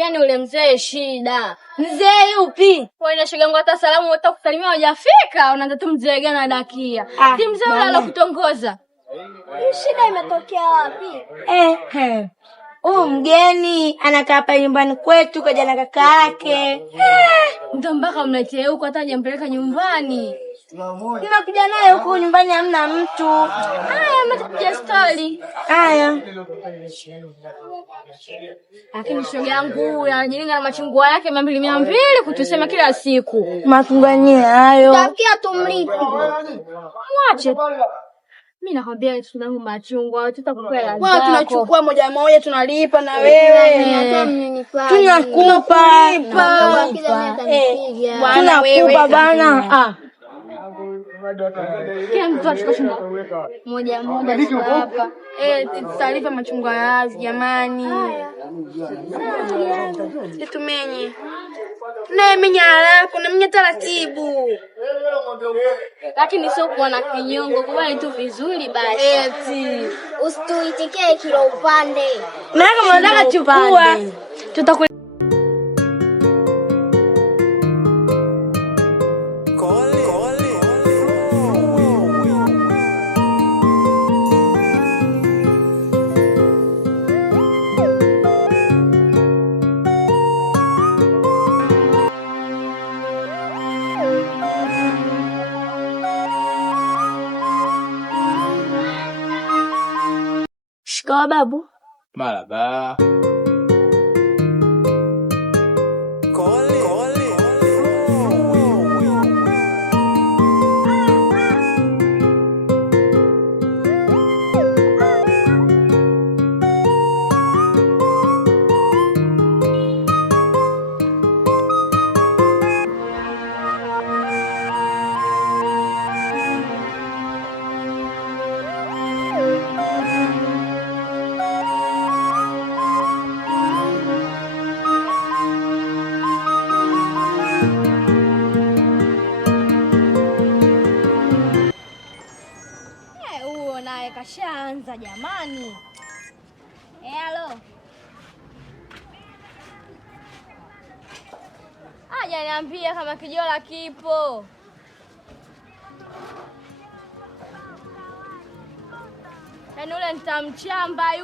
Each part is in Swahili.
Yaani ule mzee shida. Mzee yupi? Wewe na shoga yangu hata salamu unataka kusalimia hujafika, unaanza tu mzee gani anakia. Si mzee yule alokutongoza. Shida imetokea wapi? Mgeni anakaa hapa nyumbani kwetu kaja na kaka yake. Ndio mpaka mletee huko hata hajampeleka nyumbani. Ninakuja naye huko nyumbani hamna mtu. Haya mtakuja story. Haya. Lakini shoga yangu anajilinga na machungwa yake 200 kutusema kila siku. Machungwa yenyewe hayo. Takia tumlipi. Mwache. Mimi nakwambia tunanunua machungwa, tutakupea. Wewe tunachukua moja moja tunalipa na wewe. Tunakupa. Tunakupa bana. Kila mtu achukue moja moja hapa. Tutalipa machungwa yazi jamani. Tumenye. Na minyara kuna mnya taratibu. Lakini sio kuwa na kinyongo, kubali tu vizuri basi. Usituitikie kila upande. Na kama unataka chukua Shikamoo babu. Marhaba. Kashaanza jamani. Halo. Aja niambia kama kijola kipo. Yaani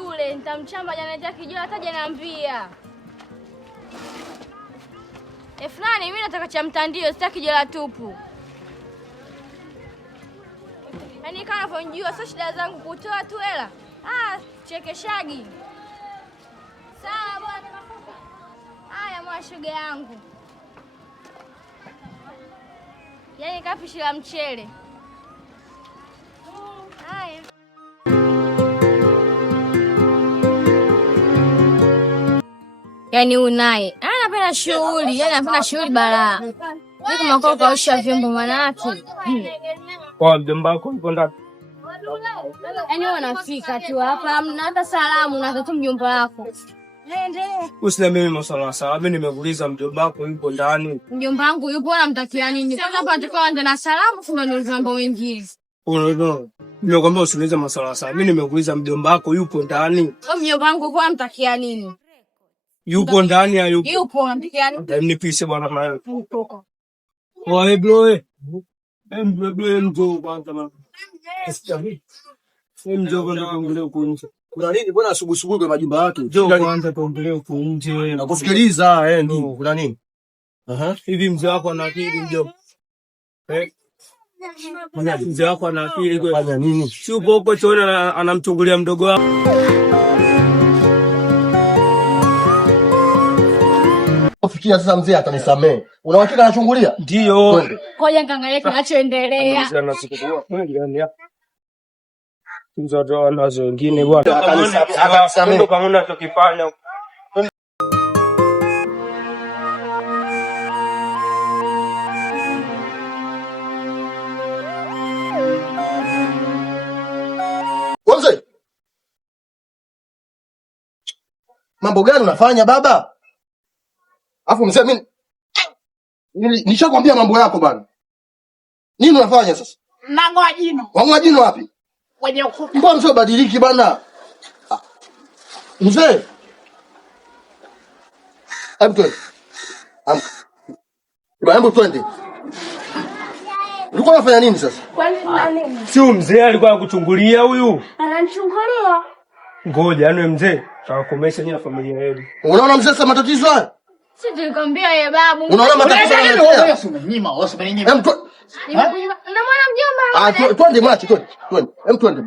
ule nitamchamba jana kijola hata janiambia. Fulani mimi nataka cha mtandio, sitaki kijola tupu. Yaani kama unajua sio shida zangu kutoa tu hela. Chekeshagi. Sawa bwana. Haya mwashoga yangu. Yaani kapishi la mchele. Haya. Yaani unaye. Anapenda shughuli, anapenda shughuli balaa. Niko makao kaosha vyombo manake. Kwa mjomba wako yuko ndani. Yaani wanafika tu hapa hamna hata salamu na tu mjomba wako. Nende. Usina mimi masuala sawa. Mimi nimekuuliza mjomba wako yuko ndani. Mjomba wangu yupo anamtakia nini? Kwanza hapa atakuwa anaanza na salamu kuna niuliza mambo mengine. No. Nimekwambia usiniulize masuala sawa. Mimi nimekuuliza mjomba wako yupo ndani. Wewe mjomba wangu kwa anamtakia nini? Yupo ndani ya yupo. Yupo anamtakia nini? Nipishe bwana nayo. Kutoka. Wewe bro. Mjo kwanza mama. Mjo kwanza tuongelee huko nje. Kuna nini bwana asubuhi kwa majumba yake? Njoo kwanza tuongelee huko nje. Nakusikiliza ndio. Kuna nini? Hivi mzee wako ana akili mjo. Mzee wako ana akili kwa fanya nini? Si upo huko choona anamchungulia mdogo wako. Kufikia sasa mzee atanisamee. Una hakika anachungulia? Ndio. Ngoja ngaangalie kinachoendelea. Sana sikukua. Kweli mzoto wanazo wengine bwana. Akasamee kama unachokifanya. Wewe mambo gani unafanya baba? Afu mzee mimi nishakwambia mambo yako bana. Nini unafanya sasa? Nangoa jino. Wang'oa jino wapi? Kwenye ukuta. Mbona mzee badiliki bana? Mzee. Hebu twende. Hebu twende. Ulikuwa unafanya nini sasa? Kwani nani? Si mzee alikuwa anakuchungulia huyu? Ananichungulia. Ngoja, yani mzee, tutakomesha nyinyi na familia yenu. Unaona mzee sasa matatizo haya? Si tulikwambia yeye babu. Unaona matatizo haya? Unamwona mjomba? Twende mwache, twende. Hebu twende.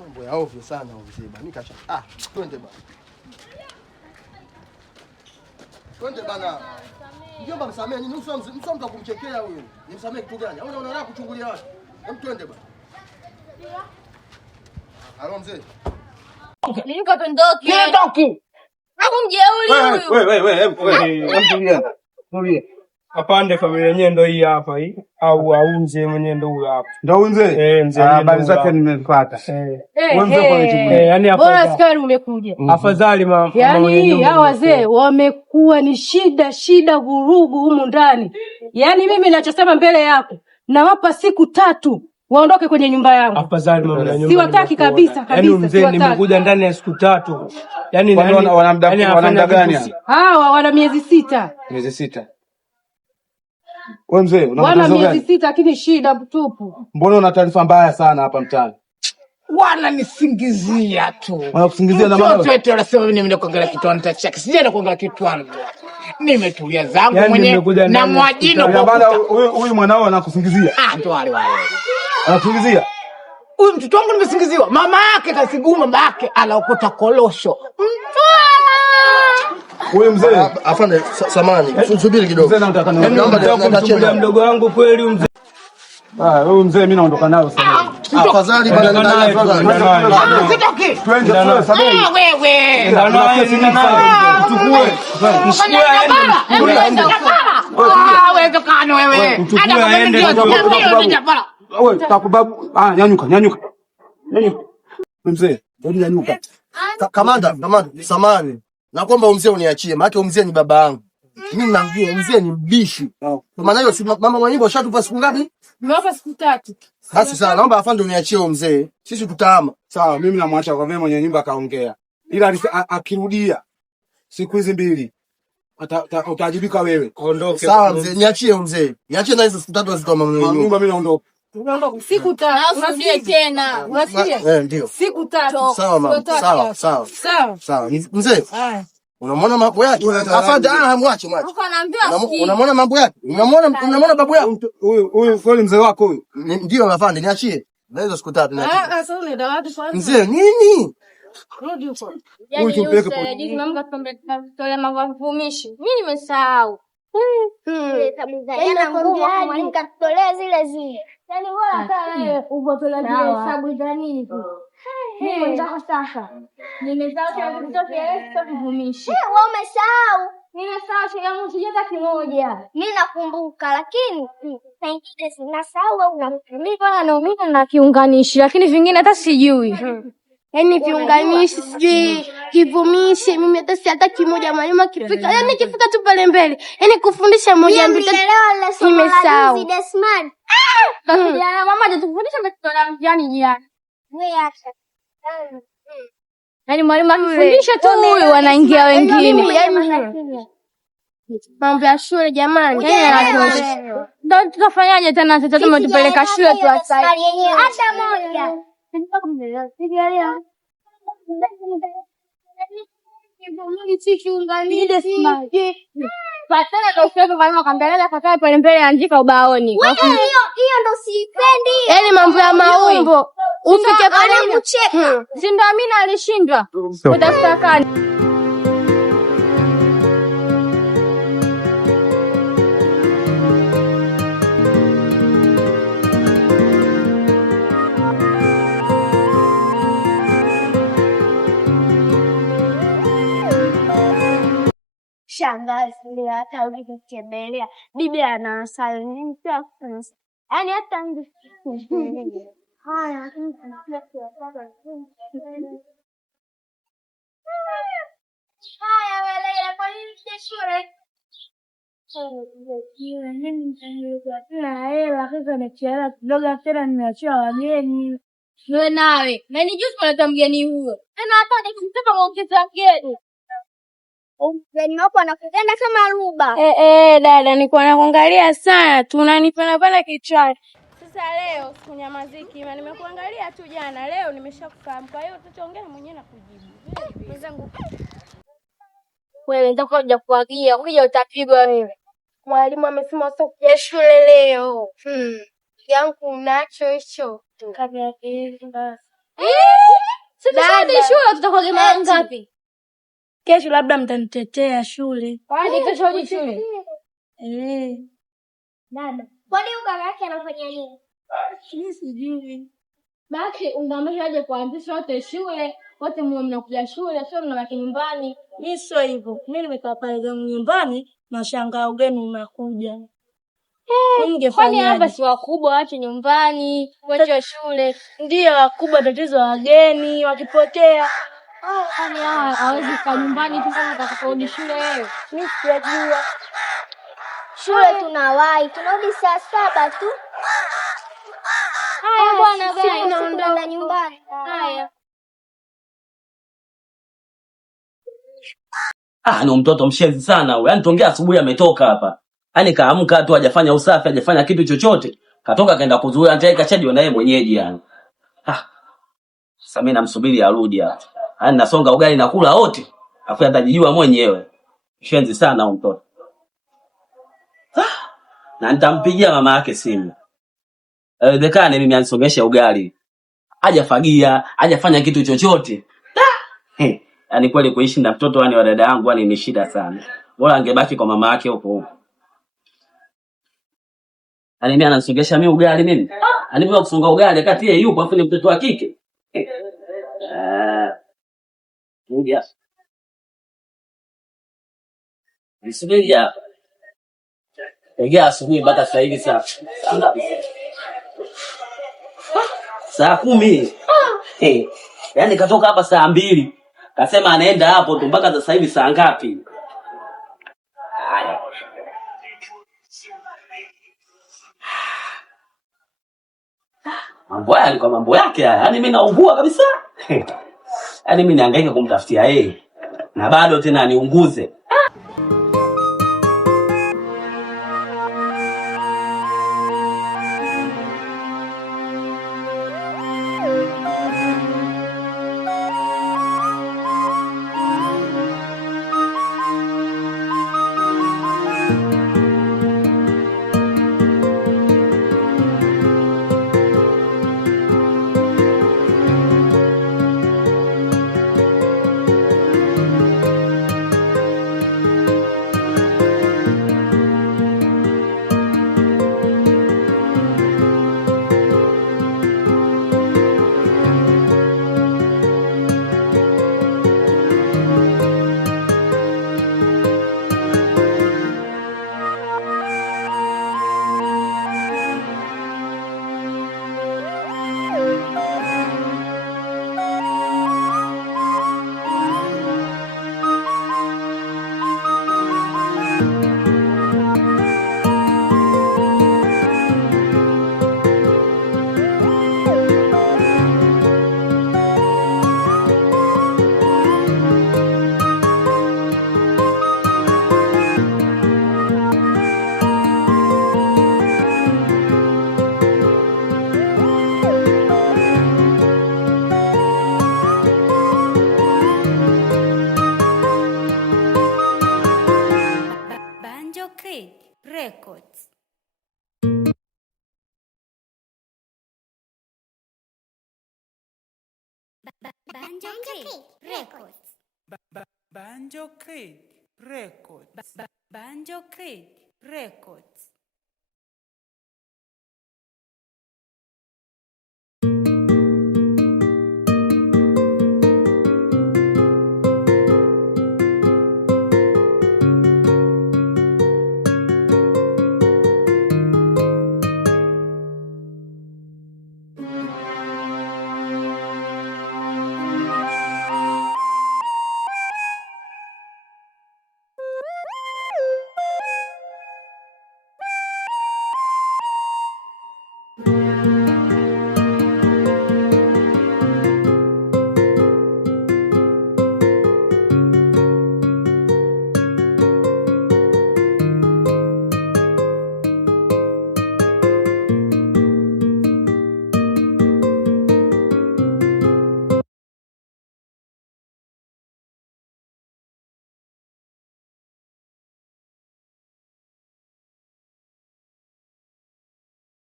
Mambo ya ovyo sana mzee bana. Nikasha. Twende bana. Twende bana. Mjomba msamee nini? Msomta kumchekea huyo. Nimsamee kitu gani? Au unaona kuchungulia watu? Hebu twende bana. Halo mzee. Niko pendoki. Pendoki. Hapo mjeuri huyu. Wewe, tulia. Apande familia yenyewe ndio hii hapa hii au mzee mwenyewe ndio huyu hapa. Ndio mzee? Mzee. Habari zake nimepata. Wewe mzee kwa nini? Yani hapa. Bora askari umekuja. Afadhali mama. Yaani hawa wazee wamekuwa ni shida vurugu humu ndani. Yaani mimi ninachosema mbele yako, nawapa siku 3 waondoke kwenye nyumba yangu. Afadhali mama na nyumba. Siwataki kabisa. Yaani mzee nimekuja ndani ya siku 3. Yaani wana muda gani? Hawa wana miezi 6. Miezi 6. Wewe mzee, wana miezi 6 lakini shida tupu. Mbona una taarifa mbaya sana hapa mtaani? Wananisingizia tu. Wanakusingizia na maana. Wote wanasema mimi nimeenda kuangalia kitu chake. Sijaenda kuangalia kitu nimetulia zangu mwenyewe na Mwajino kwa bana huyu mwanao anakusingizia. Ndo wale. Anakusingizia. Huyu mtoto wangu nimesingiziwa. Mama yake kasiguma, baba yake anaokota kolosho. Huyu mzee, afande samani, subiri kidogo. Mzee nataka naomba mdogo wangu kweli mzee. Huyu mzee mimi naondoka nayo sasa. Afadhali bana nani Sitoki. Twende sababu. Wewe. Chukue. Wezekano wewe. Wewe takubabu. Nyanyuka. Mzee, hebu nyanyuka. Kamanda, samani. Na kwamba mzee uniachie, maana mzee ni baba yangu. Mimi namjua mzee ni mbishi. Kwa maana hiyo si mama mwenyewe ashatupa siku ngapi? Nimewapa siku 3. Basi sawa, naomba afande uniachie mzee. Sisi tutahama. Sawa, mimi namwacha kwa mimi mwenye nyumba kaongea. Ila akirudia siku hizi 2 utajibika wewe. Ondoke. Sawa mzee, niachie mzee. Niachie na hizo siku 3 zitoa mama mwenyewe. Nyumba mimi naondoka. Unaondoka siku 3. Unasikia tena. Unasikia? Ndio. Siku 3. Sawa mama. Sawa. Mzee. Unamwona mambo yake? Afande mwache. Uko anaambiwa unamwona mambo yake? Unamwona babu yako? Huyu kweli mzee wako huyu? Ndio afande, niachie. Na hizo siku 3 niachie. Sasa unaenda wapi kwanza? Mzee nini? Rudi huko. Yaani hizi mambo tole mavumishi. Mimi nimesahau. Hesabu za yana ngumu mwalimu katolea zile. Yaani bora sana ubotolea zile hesabu za nini? Mimi nitaka sasa. Nimesahau kile kitoto sasa kuvumishi. Wewe umesahau? Nimesahau shilingi sijata kimoja. Mimi nakumbuka lakini pengine sinasahau au nakumbuka naumika na kiunganishi lakini vingine hata sijui. Yaani viunganishi sijui kivumishi mimi hata kimoja mwalimu akifika yaani kifika tu pale mbele yaani kufundisha moja mbili nimesahau Jana mama atufundisha mtoto mjani jana wewe acha yaani mwalimu akifundisha tu huyu wanaingia wengine mambo ya shule jamani ndio tutafanyaje tena sasa tumetupeleka shule tu hata moja Patana ndo sio mwalimu kaangalia kakae pale mbele andika ubaoni. Hiyo ndo sipendi. Yaani mambo ya maumbo. Ufike pale kucheka. Si ndo Amina alishindwa. Utastakani. Shangazi leo hata ukitembelea bibi anasalimia yaani hata haya Leila, kwa nini shule? Wewe nawe. Na ni juzi mnaleta mgeni huyo. Tena hata nikimtaka muongeza mgeni. Mgeni wako anakupenda kama ruba. Dada, niko nakuangalia sana. Tunanipana pana kichwani. Sasa leo sikunyamaziki, nimekuangalia tu jana. Leo nimeshakufahamu. Kwa hiyo tutaongea mwenyewe na kujibu. Mwenzangu. Wewe nitakuwa kuja kuagia, ukija utapigwa wewe. Mwalimu amesema usije shule leo. Yangu unacho hicho. Kabla hivi basi. Sasa shule tutakuwa mara ngapi? Kesho labda mtanitetea shule. Kwani kesho huje shule? Dada. Kwani ukaka yake anafanya nini? Mimi sijui. Basi ungamesha aje kuanzisha wote shule, wote mnakuja shule, sio mnabaki nyumbani. Mimi sio hivyo. Mimi nimekaa pale nyumbani na shangaa ugeni unakuja. Kwani hapa si wakubwa waache nyumbani, waache shule. Ndio wakubwa, tatizo wageni wakipotea. Kwani hawezi kaa nyumbani tu kama atakaporudi shule wewe? Mimi sijajua. Shule tunawahi, tunarudi saa 7 tu. Haya bwana, gani tunaenda nyumbani. Haya. Ni mtoto mshezi sana huyo. Yaani tongea asubuhi ametoka hapa. Yaani kaamka tu hajafanya usafi, hajafanya kitu chochote. Katoka kaenda kuzuia anataka chaji na yeye mwenyeji yani. Sasa mimi namsubiri arudi hapa. Yaani nasonga ugali na kula wote. Afu atajijua mwenyewe. Mshenzi sana huyo mtoto. Na nitampigia mama yake simu. Dekane mimi anisongesha ugali. Hajafagia, hajafanya kitu chochote. Yaani kweli kuishi na mtoto wani wa dada yangu ni shida sana. Bora angebaki kwa mama yake huko. Yaani mimi ananisongesha mimi ugali mimi. Alivyo kusonga ugali kati yeye yupo afu ni mtoto wa kike. Ndio. Nisubiri hapa. Egea asubuhi mpaka sasa hivi saa ngapi? Saa 10. Yaani katoka hapa saa 2. Kasema anaenda hapo tu mpaka sasa hivi saa ngapi? Haya. Mambo yake alikuwa mambo yake haya. Yaani mimi naungua kabisa. Yaani mimi nahangaika kumtafutia yeye. Na bado tena niunguze. Records. Banjo Creek Records. Banjo Creek Records. Banjo Creek Records.